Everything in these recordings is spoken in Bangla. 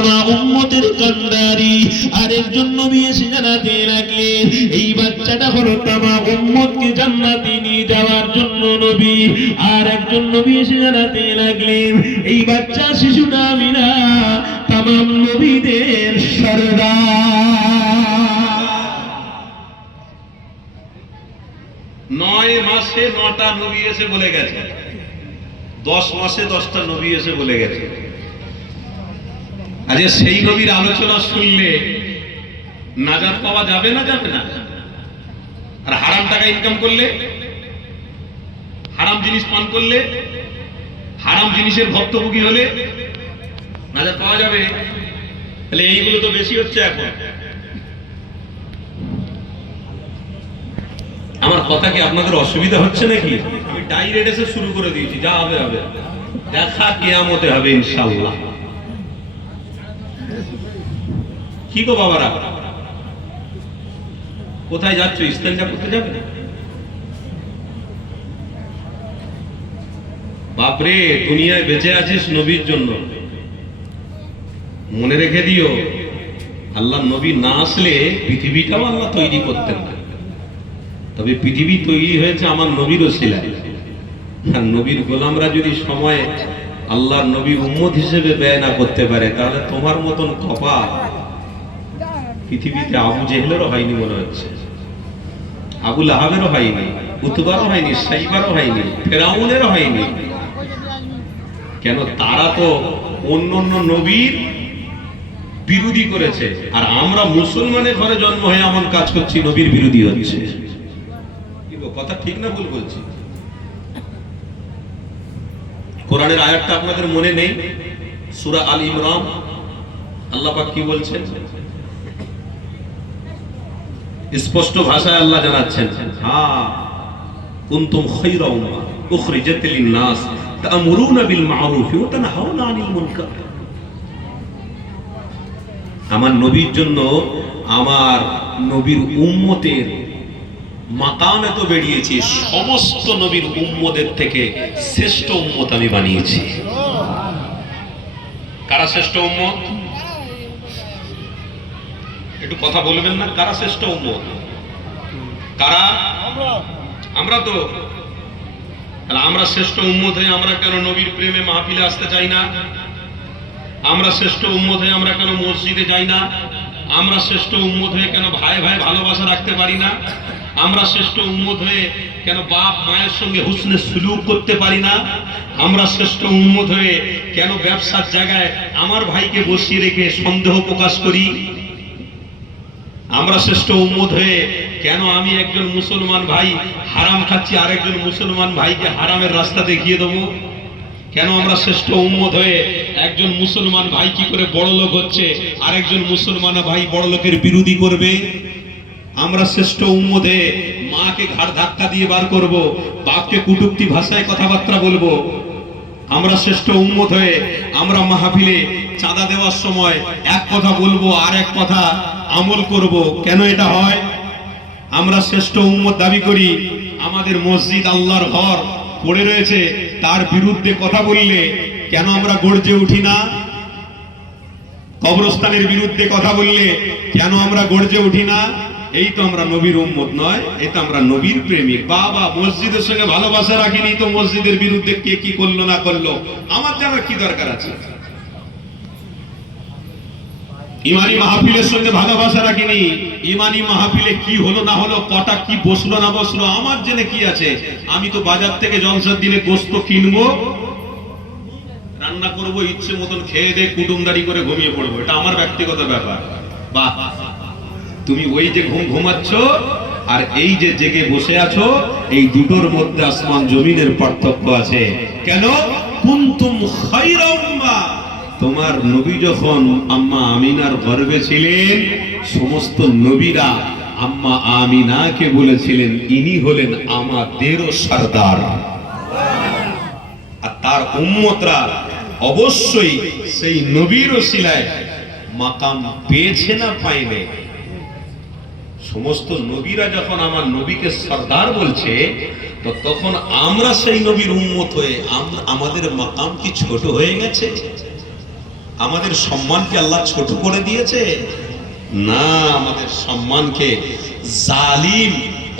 তামা উম্মতের কান্ডারি। আরেকজন নবী এসে জানাতে লাগলেন এই বাচ্চাটা হলো তামা উম্মতকে জান্নাতে নিয়ে যাওয়ার জন্য নবী। আর একজন নবী এসে জানাতে লাগলেন এই বাচ্চা শিশুটা আমিনা তামাম নবীদের সরদার। 9 মাসে 9টা নবী এসে বলে গেছে, 10 মাসে 10টা নবী এসে বলে গেছে। আজ সেই নবীর আলোচনা শুনলে নাজাত পাওয়া যাবে না যাবে না? আর হারাম টাকা ইনকাম করলে, হারাম জিনিস পান করলে, হারাম জিনিসের ভক্তভোগী হলে নাজাত পাওয়া যাবে? তাহলে এইগুলো তো বেশি হচ্ছে এখন। আমার কথা কি আপনাদের অসুবিধা হচ্ছে নাকি? আমি ডাইরেক্ট এসে শুরু করে দিয়েছি, যা হবে হবে, দেখা কিয়ামতে হবে ইনশাআল্লাহ। কি গো বাবারা, কোথায় যাচ্ছ? ইস্তেঞ্জা করতে যাবে? বাপরে, দুনিয়ায় বেঁচে আছিস নবীর জন্য। মনে রেখে দিও, আল্লাহ নবী না আসলে পৃথিবীটাও আল্লাহ তৈরি করতেন না। তবে পৃথিবী তৈরি হয়েছে আমার নবীর ওসিলায়। আর নবীর গোলামরা যদি সময় আল্লাহর নবীর উম্মত হিসেবে ব্যয় না করতে পারে, তাহলে তোমার মতন কপাল পৃথিবীতে আবু জেহেলেরও হয়নি মনে হচ্ছে, আবু লাহাবেরও হয়নি, উতবারও হয়নি, সাইবারও হয়নি, ফেরাউনেরও হয়নি। কেন? তারা তো অন্য অন্য নবীর বিরোধী করেছে, আর আমরা মুসলমানের ঘরে জন্ম হয়ে এমন কাজ করছি, নবীর বিরোধী হচ্ছে। কথা ঠিক না ভুল বলছি? কোরআনের আয়াতটা আপনাদের মনে নেই? সূরা আল ইমরান, আল্লাহ পাক কি বলছেন? স্পষ্ট ভাষায় আল্লাহ জানাচ্ছেন, হ্যাঁ, কুনতুম খায়রা উম্মাহ উখরিজাত লিন-নাস তা'মুরুনা বিল মা'রুফ ওয়া তানহাউনা আনিল মুনকার। আমার নবীর জন্য আমার নবীর উম্মতের মাকাম এত বেরিয়েছে, সমস্ত নবীর উম্মতের থেকে শ্রেষ্ঠ উম্মত আমি বানিয়েছি। কারা শ্রেষ্ঠ উম্মত? একটু কথা বলবেন না? কারা শ্রেষ্ঠ উম্মত? কারা? আমরা তো। আমরা শ্রেষ্ঠ উম্মত হয়ে আমরা কেন নবীর প্রেমে মাহফিলে আসতে চাই না? আমরা শ্রেষ্ঠ উম্মত হয়ে আমরা কেন মসজিদে যাই না? আমরা শ্রেষ্ঠ উম্মত হয়ে কেন ভাই ভাই ভালোবাসা রাখতে পারি না? আমরা শ্রেষ্ঠ উম্মত হয়ে কেন বাপ মায়ের সঙ্গে হুসনে সুলুক করতে পারি না? আমরা শ্রেষ্ঠ উম্মত হয়ে কেন ব্যবসার জায়গায় আমার ভাইকে বসিয়ে রেখে সন্দেহ প্রকাশ করি? আমরা শ্রেষ্ঠ উম্মত হয়ে কেন আমি একজন মুসলমান ভাই হারাম খাচ্ছি, আরেকজন মুসলমান ভাইকে হারামের রাস্তা দেখিয়ে দেবো? কেন আমরা শ্রেষ্ঠ উম্মত হয়ে একজন মুসলমান ভাই কি করে বড় লোক হচ্ছে, আরেকজন মুসলমান ভাই বড় লোকের বিরোধী করবে? আমরা শ্রেষ্ঠ উম্মত হয়ে মাকে ঘাড় ধাক্কা দিয়ে বার করব, বাপকে কটূক্তি ভাষায় কথাবার্তা বলবো? আমরা শ্রেষ্ঠ উম্মত হয়ে আমরা মাহফিলে চাঁদা দেওয়ার সময় এক কথা বলবো আর এক কথা আমল করব? কেন এটা হয়? আমরা শ্রেষ্ঠ উম্মত দাবি করি, আমাদের মসজিদ আল্লাহর ঘর পড়ে রয়েছে, তার বিরুদ্ধে কথা বললে কেন আমরা গর্জে উঠি না? কবরস্থানের বিরুদ্ধে কথা বললে কেন আমরা গর্জে উঠি না? এই তো আমরা নবীর উম্মত নয়, এই তো আমরা নবীর প্রেমিক। বাবা, মসজিদের সঙ্গে ভালোবাসা রাখিনি তো মসজিদের বিরুদ্ধে কে কি করলো না করলো আমার জানার কি দরকার আছে? ইমানি মাহফিলের সঙ্গে ভালোবাসা রাখিনি, ইমানি মাহফিলে কি হলো না হলো, কটা কি বসলো না বসলো আমার জেনে কি আছে? আমি তো বাজার থেকে জলসার দিনে গোস্ত কিনবো, রান্না করব, ইচ্ছে মতন খেয়ে দে কুটুমদারি করে ঘুমিয়ে পড়বো, এটা আমার ব্যক্তিগত ব্যাপার। বাহ, তুমি ওই যে ঘুমাচ্ছ আর এই যে জেগে বসে আছো, এই দুটোর মধ্যে আসমান জমিনের পার্থক্য আছে। কেন? কুনতুম খায়রা উম্মাহ, তোমার নবী যখন আম্মা আমিনার গর্ভে ছিলেন, সমস্ত নবীরা আম্মা আমিনাকে বলেছিলেন ইনি হলেন আমাদেরও সরদার। আর তার উম্মতরা অবশ্যই সেই নবীর ওসিলায় মাকাম পেয়েছে না পায়নি? সমস্ত নবীরা যখন আমার নবীকে সরদার বলছে, তো তখন আমরা সেই নবীর উম্মত হয়ে আমাদের মাকাম কি ছোট হয়ে গেছে? আমাদের সম্মানকে আল্লাহ ছোট করে দিয়েছে? না, আমাদের সম্মানকে জালিম,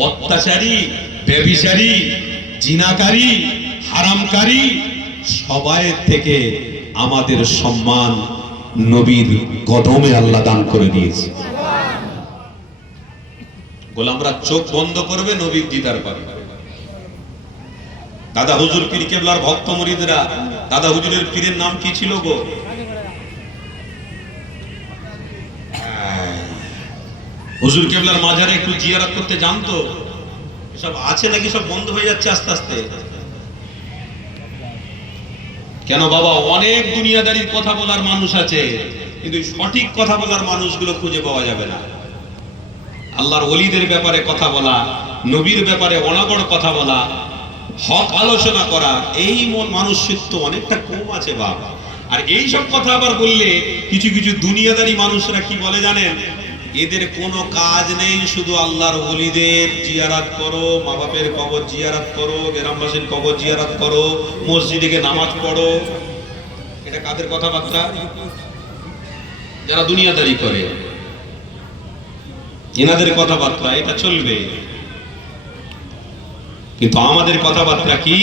অত্যাচারী, ব্যভিচারী, জিনাকারী, হারামকারী সবাইয়ের থেকে আমাদের সম্মান নবীর কদমে আল্লাহ দান করে দিয়েছে। গোলামরা চোখ বন্ধ করবে, নবীর দিদার পাবে। দাদা হুজুর পীর কেবলার ভক্ত মুরিদরা, দাদা হুজুরের পীরের নাম কি ছিল গো? হুজুর কেবলার মাজারে একটু জিয়ারত করতে জানতো? সব আছে নাকি সব বন্ধ হয়ে যাচ্ছে আস্তে আস্তে? কেন বাবা, অনেক দুনিয়াদারির কথা বলার মানুষ আছে, কিন্তু সঠিক কথা বলার মানুষগুলো খুঁজে পাওয়া যাবে না। আল্লাহর ওলিদের ব্যাপারে কথা বলা, নবীর ব্যাপারে অনাগড় কথা বলা, হক আলোচনা করা, এই মন মানুষত্ব অনেকটা কম আছে বাবা। আর এই সব কথা আবার বললে কিছু কিছু দুনিয়াদারি মানুষরা কি বলে জানেন? এদের কোনো কাজ নেই, শুধু আল্লাহর ওলিদের জিয়ারত করো, মা বাপের কবর জিয়ারত করো, গ্রামবাসীর কবর জিয়ারত করো, মসজিদে গিয়ে নামাজ পড়ো। এটা কাদের কথাবার্তা? যারা দুনিয়াদারি করে, এনাদের কথাবার্তা এটা চলবে। কিন্তু আমাদের কথাবার্তা কি?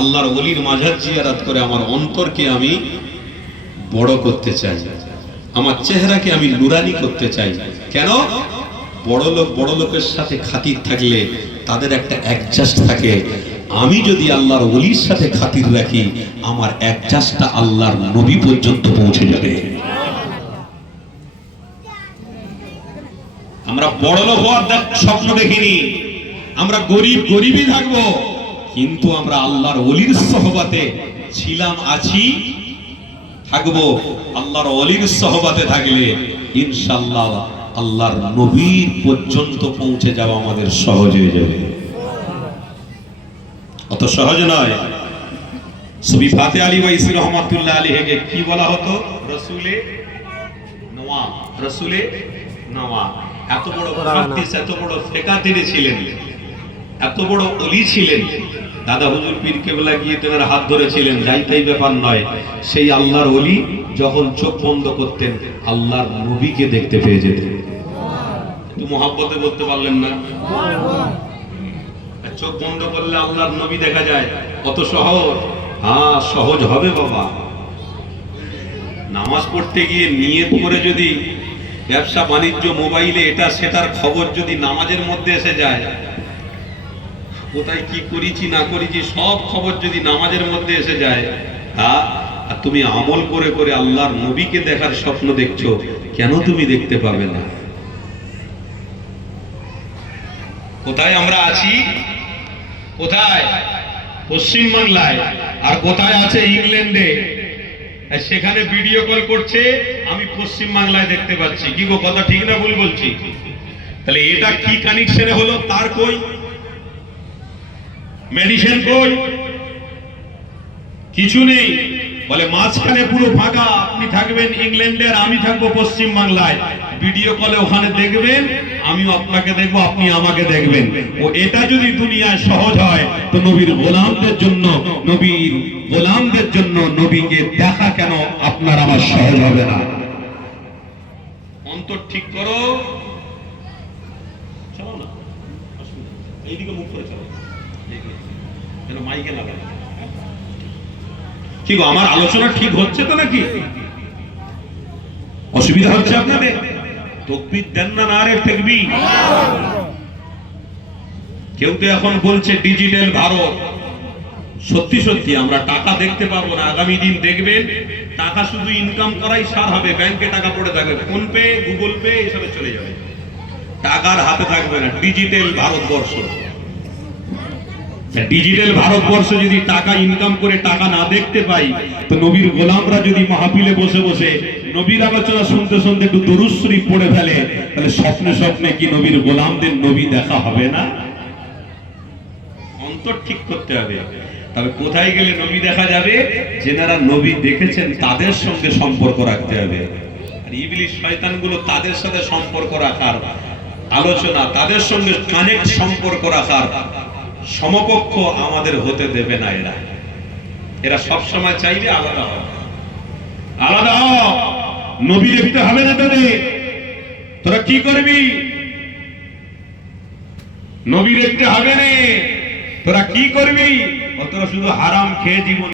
আল্লাহর ওলির মাঝার জিয়ারত করে আমার অন্তরকে আমি বড় করতে চাই, আমার চেহারাকে আমি নুরানি করতে চাই। কেন? বড় লোকের সাথে খাতির থাকলে তাদের একটা অ্যাডজাস্ট থাকে। আমি যদি আল্লাহর ওলির সাথে খাতির রাখি, আমার অ্যাডজাস্টটা আল্লাহর নবী পর্যন্ত পৌঁছে যাবে। আমরা বড় লোক হওয়ার স্বপ্ন দেখিনি, আমরা গরিবই থাকবো, কিন্তু আমরা আল্লাহর ওলির সহবতে ছিলাম, আছি, থাকবো। আল্লাহর ওলির সহবতে থাকলে ইনশাআল্লাহ আল্লাহর নবীর পর্যন্ত পৌঁছে যাওয়া আমাদের সহজ হয়ে যাবে। অত সহজ নয়। সুফি ফাতে আলী ওয়াইসি রহমাতুল্লাহ আলাইহিকে কি বলা হতো? রসুলে নওয়া, রসুলে নওয়া। এত বড় মুহাদ্দিস, এত বড় ফিকাহ ছিলেন, এত বড় ওলি ছিলেন। দাদা হুজুর পীর কেবলা গিয়ে তেনার হাত ধরেছিলেন, যাই তাই ব্যাপার নয়। সেই আল্লাহর ওলি যখন চোখ বন্ধ করতেন, আল্লাহর নবীকে দেখতে পেয়ে যেতেন। একটু মহব্বতে বলতে পারলেন না? চোখ বন্ধ করলে আল্লাহর নবী দেখা যায়। কত সহজ? হ্যাঁ, সহজ হবে বাবা। নামাজ পড়তে গিয়ে নিয়ত করে যদি ব্যবসা বাণিজ্য, মোবাইলে এটা সেটার খবর যদি নামাজের মধ্যে এসে যায়, কোথায় কি করেছি না করেছি সব খবর যদি নামাজের মধ্যে এসে যায়, আর তুমি আমল করে করে আল্লাহর নবীকে দেখার স্বপ্ন দেখছো, কেন তুমি দেখতে পাবে না? কোথায় আমরা আছি? কোথায়? পশ্চিম বাংলায়। আর কোথায় আছে? ইংল্যান্ডে। সেখানে ভিডিও কল করছে, আমি পশ্চিম বাংলায় দেখতে পাচ্ছি। কি গো, কথা ঠিক না ভুল বলছি? তাহলে এটা কি কানেকশনে হলো? তার কই? মেডিসিন কই? কিছু নেই। বলে মাঝখানে পুরো ফাঁকা, আপনি থাকবেন ইংল্যান্ডে আর আমি থাকবো পশ্চিম বাংলায়। ভিডিও কলে ওখানে দেখবেন, আমিও আপনাকে দেখবো, আপনি আমাকে দেখবেন। ও এটা যদি দুনিয়ায় সহজ হয়, তো নবীর গোলামদের জন্য, নবীকে দেখা কেন আপনার আমার সহজ হবে না? অন্তর ঠিক করো। চলো না, এইদিকে মুখ করে চলো, মাইকে লাগাই। কি গো, আমার আলোচনা ঠিক হচ্ছে তো নাকি? অসুবিধা হচ্ছে আপনাদের? তাকবীর দেন না, নারে তাকবীর। কেউ তো এখন বলছে ডিজিটাল ভারত। সত্যি সত্যি আমরা টাকা দেখতে পাবো না। আগামী দিন দেখবেন টাকা শুধু ইনকাম করাই সার হবে। ব্যাংকে টাকা পড়ে থাকবে, ফোন পে, গুগল পে এসবে চলে যাবে, টাকার হাতে থাকবে না। ডিজিটাল ভারতবর্ষ। ডিজিটাল ভারতবর্ষ যদি টাকা ইনকাম করে টাকা না দেখতে পাই, তো নবীর গোলামরা যদি মাহফিলে বসে বসে নবীর আলোচনা শুনতে শুনতে একটু দরুদ শরীফ পড়ে ফেলে, তাহলে স্বপ্নে স্বপ্নে কি নবীর গোলামদের নবী দেখা হবে না? অন্তর ঠিক করতে হবে। তবে কোথায় গেলে নবী দেখা যাবে? যেনারা নবী দেখেছেন তাদের সঙ্গে সম্পর্ক রাখতে হবে। আর ইবলিশ শয়তানগুলো তাদের সাথে সম্পর্ক রাখার আলোচনা, তাদের সঙ্গে কানেক্ট সম্পর্ক রাখার সমপক্ষ আমাদের হতে দেবে না। এরা সব সময় চাইবে আলাদা হবে। আলাদা হ, নবী দেখতে হবে না তোদের। তোরা কি করবি? নবী দেখতে হবে না, তোরা কি করবি? তোরা শুধু হারাম খেয়ে জীবন